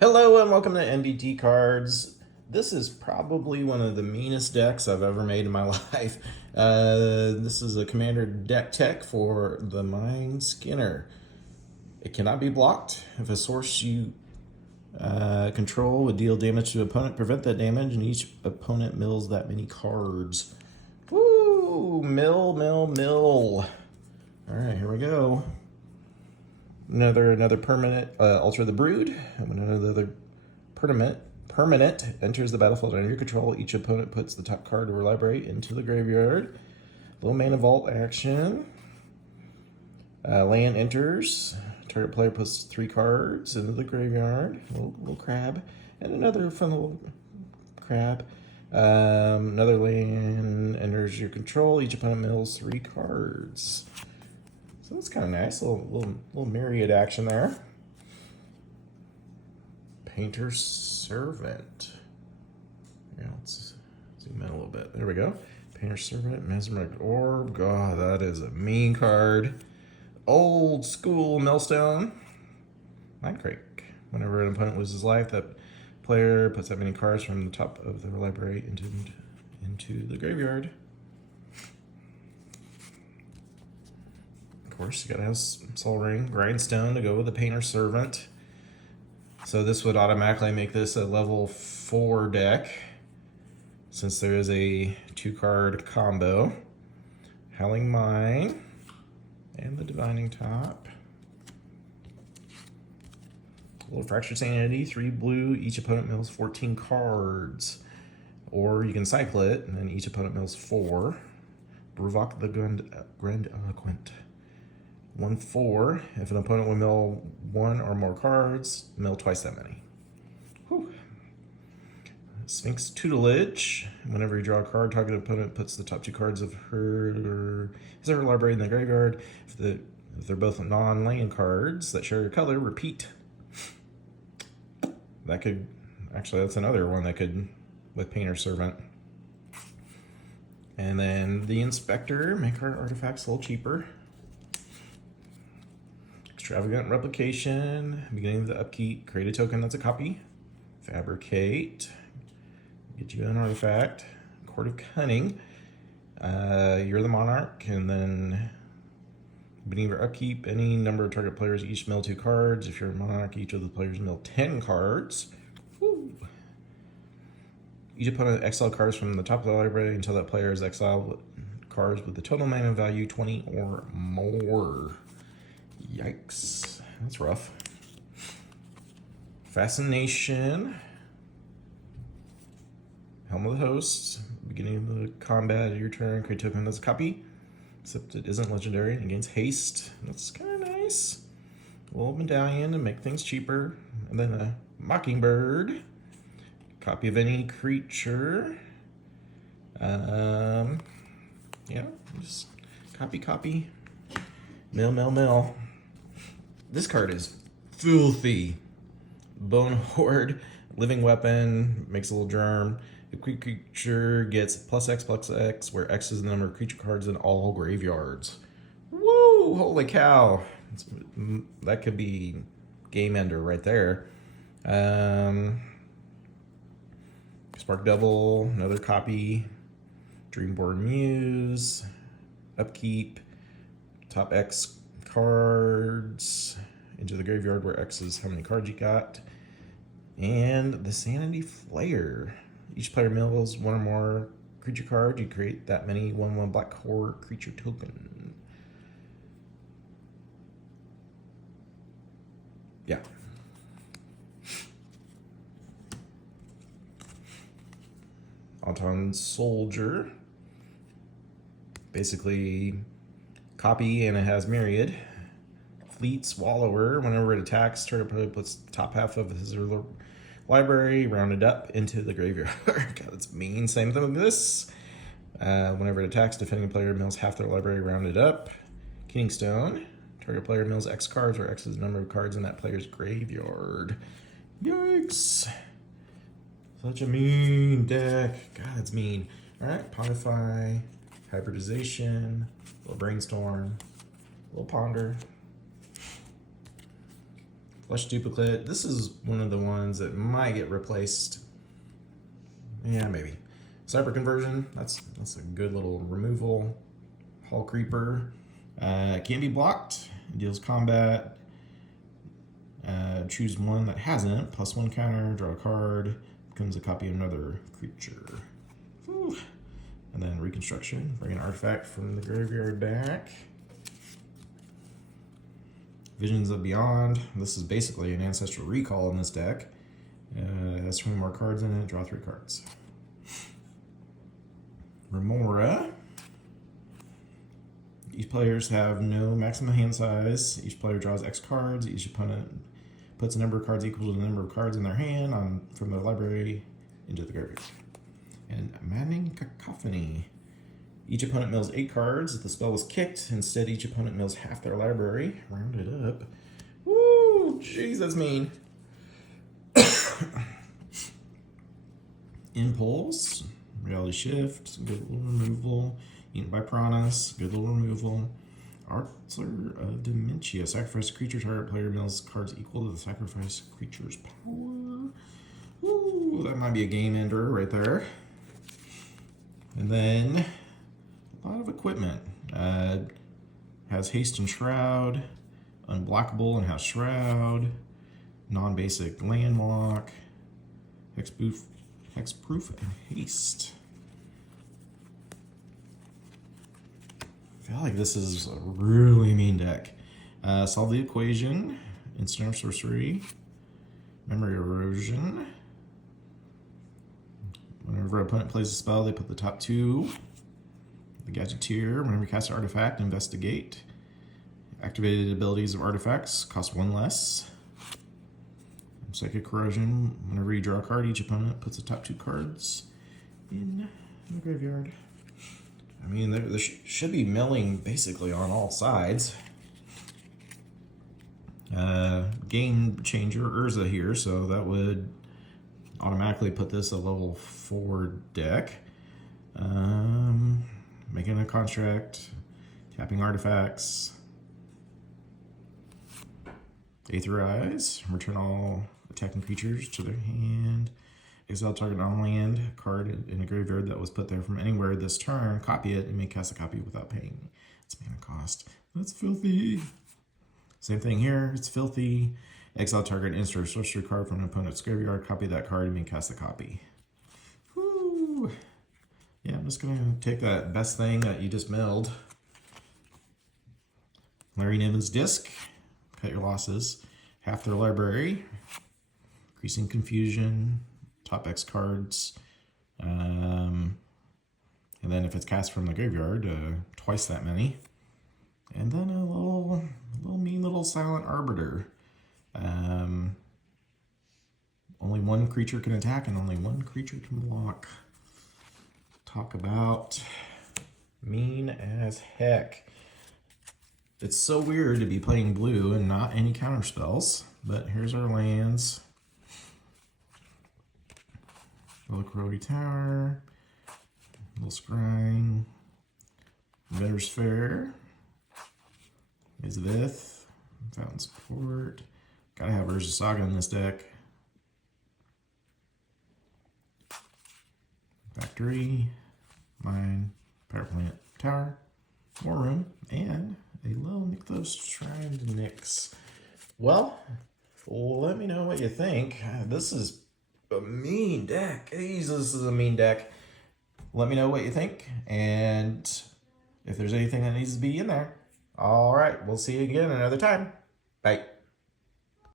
Hello and welcome to NDT Cards. This is probably one of the meanest decks I've ever made in my life. This is a commander deck tech for the Mind Skinner. It cannot be blocked. If a source you control would deal damage to an opponent, prevent that damage, and each opponent mills that many cards. Woo! Mill. Alright, here we go. Another permanent, Alter the Brood. Another permanent enters the battlefield under your control. Each opponent puts the top card of your library into the graveyard. Little mana vault action. Land enters. Target player puts 3 cards into the graveyard. Little crab. And another fun little crab. Another land enters your control. Each opponent mills 3 cards. So that's kind of nice, little myriad action there. Painter's Servant. Yeah, let's zoom in a little bit. There we go. Painter's Servant, Mesmeric Orb. God, that is a mean card. Old school Millstone. Mindcrake. Whenever an opponent loses life, that player puts that many cards from the top of their library into the graveyard. Of course, you gotta have Sol Ring, Grindstone to go with the Painter's Servant. So this would automatically make this a level 4 deck, since there is a 2-card combo. Howling Mine and the Divining Top. A little Fractured Sanity, 3 blue, each opponent mills 14 cards. Or you can cycle it, and then each opponent mills 4. Bruvok the Grandiloquent. 1/4. If an opponent will mill 1 or more cards, mill twice that many. Whew. Sphinx Tutelage. Whenever you draw a card, target opponent puts the top 2 cards of his or her library in the graveyard. If they're both non-land cards that share your color, repeat. That could actually, that's another one that could with Painter's Servant. And then the Inspector, make our artifacts a little cheaper. Extravagant Replication, beginning of the upkeep, create a token that's a copy. Fabricate, get you an artifact. Court of Cunning, you're the monarch, and then beginning of your upkeep, any number of target players each mill 2 cards. If you're a monarch, each of the players mill 10 cards. Woo. Each opponent exile cards from the top of the library until that player is exiled cards with the total mana value 20 or more. Yikes, that's rough. Fascination. Helm of the Host. Beginning of the combat of your turn, create a token as a copy. Except it isn't legendary and gains haste. That's kind of nice. A little medallion to make things cheaper. And then a Mockingbird. Copy of any creature. Yeah, just copy. Mill. This card is filthy. Bone Horde, living weapon, makes a little germ. The creature gets +X, where X is the number of creature cards in all graveyards. Woo! Holy cow! That could be game ender right there. Spark Devil, another copy. Dreamborn Muse, upkeep, top X cards into the graveyard where X is how many cards you got. And the Sanity Flare. Each player mills 1 or more creature card. You create that many 1/1 black horror creature token. Yeah. Auton Soldier. Basically copy, and it has Myriad. Fleet Swallower. Whenever it attacks, target player puts the top half of his or her library rounded up into the graveyard. God, that's mean. Same thing with this. Whenever it attacks, defending player mills half their library rounded up. Kingstone. Target player mills X cards, where X is the number of cards in that player's graveyard. Yikes. Such a mean deck. God, it's mean. Alright, Pontify. Hybridization. A little Brainstorm. A little Ponder. Flesh Duplicate. This is one of the ones that might get replaced. Yeah, maybe. Cyber Conversion. That's a good little removal. Hall Creeper. Can't be blocked. Deals combat. Choose one that hasn't. +1 counter. Draw a card. Becomes a copy of another creature. Whew. And then Reconstruction. Bring an artifact from the graveyard back. Visions of Beyond. This is basically an Ancestral Recall in this deck. It has 20 more cards in it. Draw 3 cards. Remora. Each players have no maximum hand size. Each player draws X cards. Each opponent puts a number of cards equal to the number of cards in their hand from their library into the graveyard. And Maddening Cacophony. Each opponent mills 8 cards. If the spell was kicked, instead each opponent mills half their library. Round it up. Woo! Jeez, that's mean. Impulse. Reality Shift. Good little removal. Eaten by Piranhas. Good little removal. Archer of Dementia. Sacrifice a creature. Target player mills cards equal to the sacrifice creature's power. Ooh, that might be a game ender right there. And then a lot of equipment. Has Haste and Shroud, Unblockable and has Shroud, non-basic Landlock, Hexproof and Haste. I feel like this is a really mean deck. Solve the Equation, Instant Sorcery, Memory Erosion. Whenever an opponent plays a spell, they put the top 2. The Gadgeteer. Whenever you cast an artifact, Investigate. Activated abilities of artifacts cost 1 less. Psychic Corrosion. Whenever you draw a card, each opponent puts the top 2 cards in the graveyard. I mean, there should be milling basically on all sides. Game Changer Urza here, so that would automatically put this a level 4 deck. Making a construct, tapping artifacts, Aetherize, return all attacking creatures to their hand, exile target non-land card in a graveyard that was put there from anywhere this turn, copy it, and may cast a copy without paying its mana cost. That's filthy. Same thing here, it's filthy. Exile target instant sorcery card from an opponent's graveyard, copy that card, and may cast a copy. Woo! Yeah, I'm just gonna take that best thing that you just milled. Larry Niven's Disc. Cut your losses. Half their library. Increasing Confusion. Top X cards. And then if it's cast from the graveyard, twice that many. And then a little mean little Silent Arbiter. Only 1 creature can attack and only 1 creature can block. Talk about mean as heck. It's so weird to be playing blue and not any counter spells, but here's our lands. Velocrody Tower, Little Scrying, Vetter's Fair, Izvith, Fountain's Port. Gotta have Urza Saga in this deck. Factory, Mine, Power Plant, Tower, War Room, and a little Nykthos Shrine to Nyx. Well, let me know what you think. This is a mean deck. This is a mean deck. Let me know what you think, and if there's anything that needs to be in there. All right, we'll see you again another time. Bye.